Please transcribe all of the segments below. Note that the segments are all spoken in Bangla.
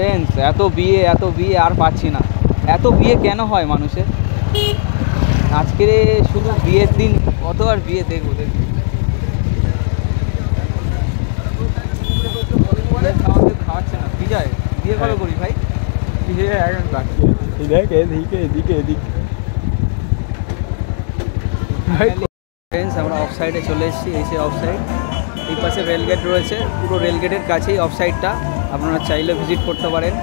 ফ্রেন্ডস, এত বিয়ে আর পাচ্ছি না। এত বিয়ে কেন হয় মানুষের? আজকে শুধু বিয়ের দিন, কত আর বিয়ে দেখবো। খাওয়াচ্ছে না বিজয়, বিয়ে কবে করি ভাই? বিয়ে এখন বাকি আছে, দেখ এদিকে এদিকে এদিকে। ফ্রেন্ডস, আমরা অফ সাইডে চলে এসেছি। এই সে অফ সাইড, এই পাশে রেলগেট রয়েছে, পুরো রেলগেটের কাছেই অফ সাইডটা, আপনারা চাইলে ভিজিট করতে পারেন।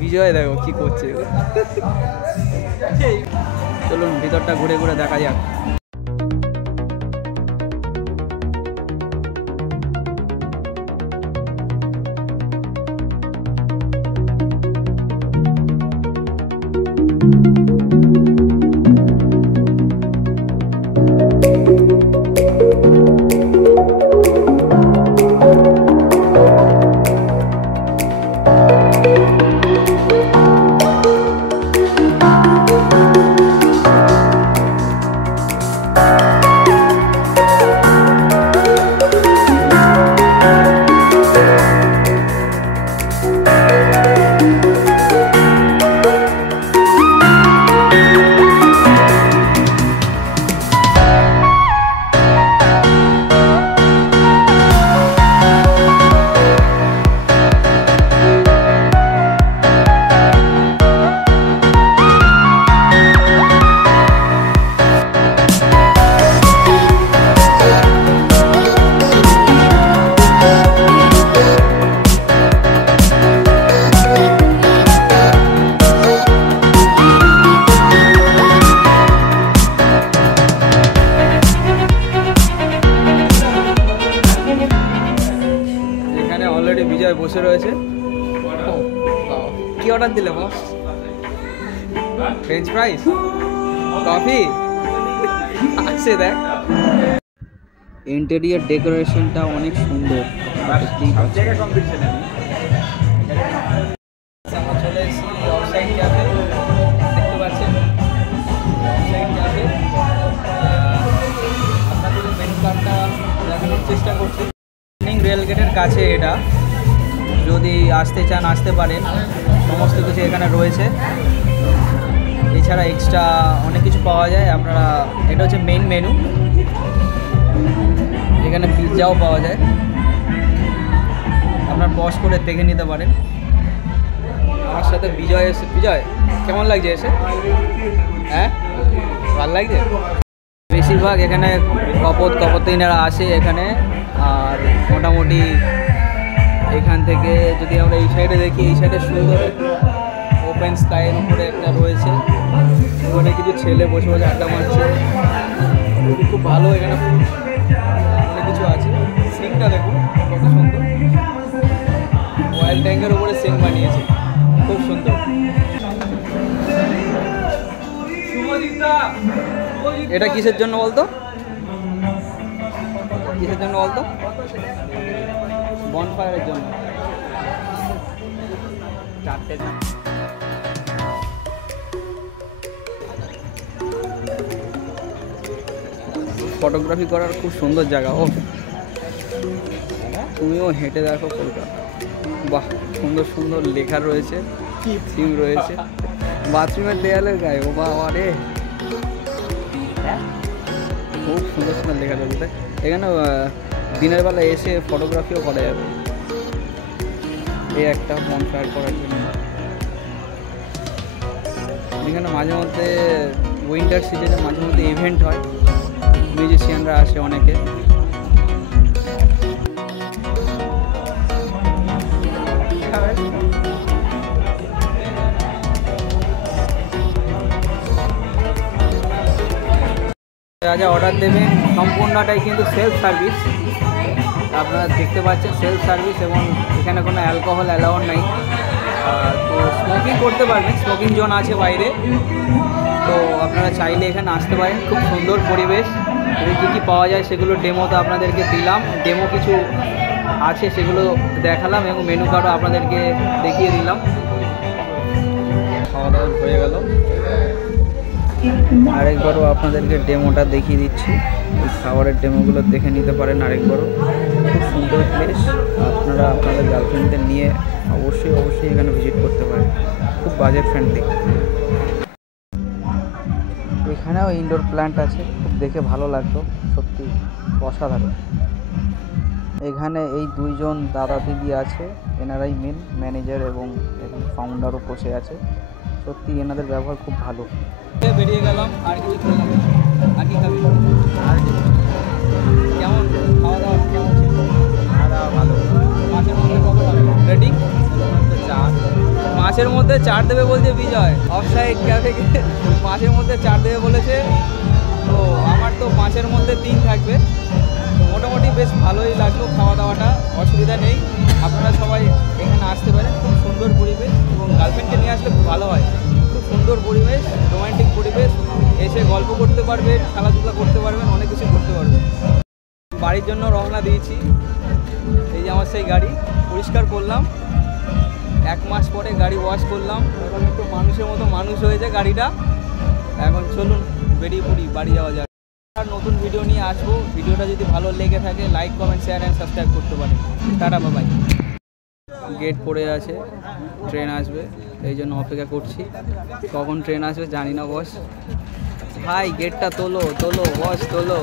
বিজয় দেখো কি করছে। চলুন ভিতরটা ঘুরে ঘুরে দেখা যাক। বিজয় বসে রয়েছে। কি অর্ডার দিলে বস? ফ্রেঞ্চ ফ্রাইস, কফি আছে। দেখ ইন্টেরিয়ার ডেকোরেশনটা অনেক সুন্দর, আমরা চলে এসেছি অফসাইড ক্যাফে, দেখতে পাচ্ছেন অফসাইড ক্যাফে। আপনাদের মেনু কার্ডটা দেখানোর চেষ্টা করছি। রেলগেটের কাছে এটা, যদি আসতে চান আসতে পারেন, সমস্ত কিছু এখানে রয়েছে। এছাড়া এক্সট্রা অনেক কিছু পাওয়া যায়। আপনারা, এটা হচ্ছে মেইন মেনু, এখানে পিৎজাও পাওয়া যায়, আপনার পজ করে দেখে নিতে পারেন। আমার সাথে বিজয় এসে। বিজয়, কেমন লাগছে এসে? হ্যাঁ, ভালো লাগছে। বেশিরভাগ এখানে কপতিনারা আসে এখানে। আর মোটামুটি এখান থেকে যদি আমরা এই সাইডে দেখি, এই সাইডে সুন্দর ওপেন স্কাইয়ের উপরে একটা রয়েছে, ওখানে কিছু ছেলে বসে বসে আড্ডা মারছে, খুব ভালো। এখানে অনেক কিছু আছে। সিনটা দেখুন কত সুন্দর, অয়েল ট্যাঙ্কের উপরে সিন বানিয়েছে, খুব সুন্দর। এটা কিসের জন্য বলতো? কিসের জন্য বলতো? বনফায়ারের জন্য। ফটোগ্রাফি করার খুব সুন্দর জায়গা। ও, তুমিও হেঁটে দেখো কলকাতা। বাহ, সুন্দর সুন্দর লেখা রয়েছে, কি থিম রয়েছে বাথরুমের দেয়ালের গায়ে। ও বাবা রে, খুব সুন্দর সুন্দর লেখা রয়েছে। এখানে দিনের বেলা এসে ফটোগ্রাফিও করা যাবে। এই একটা বনফায়ার করার জন্য। এখানে মাঝে মধ্যে উইন্টার সিজনে মাঝে মধ্যে ইভেন্ট হয়, মিউজিশিয়ানরা আসে অনেকে। যা যা অর্ডার দেবেন সম্পূর্ণটাই কিন্তু সেলফ সার্ভিস। আপনারা দেখতে পাচ্ছেন সেলফ সার্ভিস, এবং এখানে কোনো অ্যালকোহল অ্যালাউড নাই। তো স্মোকিং করতে পারবেন, স্মোকিং জোন আছে বাইরে, তো আপনারা চাইলে এখানে আসতে পারেন। খুব সুন্দর পরিবেশ। কী কী পাওয়া যায় সেগুলো ডেমো তো আপনাদেরকে দিলাম, ডেমো কিছু আছে সেগুলো দেখালাম, এবং মেনু কার্ডও আপনাদেরকে দেখিয়ে দিলাম। খাওয়া দাওয়া হয়ে গেল, আরেকবারও আপনাদেরকে ডেমোটা দেখিয়ে দিচ্ছি। ওই খাবারের ডেমোগুলো দেখে নিতে পারেন আরেকবারও। খুব সুন্দর প্লেস, আপনারা আপনারা আপনাদের গার্লফ্রেন্ডদের নিয়ে অবশ্যই এখানে ভিজিট করতে পারেন, খুব বাজেট ফ্রেন্ডলি। এখানেও ইনডোর প্ল্যান্ট আছে, খুব দেখে ভালো লাগলো, সত্যি অসাধারণ। এখানে এই দুইজন দাদা দিদি আছে, এনারাই মেন ম্যানেজার এবং ফাউন্ডারও বসে আছে। সত্যি এনাদের ব্যবহার খুব ভালো। বেরিয়ে গেলাম, আর কিছু খেলাম, আর কি খাবি? আর কেমন খাওয়া দাওয়া কেমন ছিল? খাওয়া দাওয়া ভালো। মাছের মধ্যে কত রেটিং? মাছের মধ্যে 4 দেবে বলছে বিজয়, অফসাইড ক্যাফেকে মাছের মধ্যে 4 দেবে বলেছে। তো আমার তো মাছের মধ্যে 3 থাকবে। তো মোটামুটি বেশ ভালোই লাগলো খাওয়া দাওয়াটা, অসুবিধা নেই। আপনারা সবাই এখানে আসতে পারেন, খুব সুন্দর পরিবেশ, এবং গার্লফ্রেন্ডকে নিয়ে আসলে খুব ভালো হয়। খুব সুন্দর পরিবেশ, রোমান্টিক পরিবেশ, এসে গল্প করতে পারবেন, খেলাধুলা করতে পারবেন, অনেক কিছু করতে পারবেন। বাড়ির জন্য রওনা দিয়েছি। এই যে আমার সেই গাড়ি পরিষ্কার করলাম, 1 মাস পরে গাড়ি ওয়াশ করলাম, এখন একটু মানুষের মতো মানুষ হয়েছে গাড়িটা। এখন চলুন বেরিয়ে পড়ি, বাড়ি যাওয়া যাক। আর নতুন ভিডিও নিয়ে আসবো। ভিডিওটা যদি ভালো লেগে থাকে like, comment, share and subscribe করতে পারেন। Tata, by. গেট পড়ে আছে, ট্রেন আসবে, এই জন্য অপেক্ষা করছি। কখন ট্রেন আসবে জানি না বস। ভাই গেটটা তোলো বস, তোলো।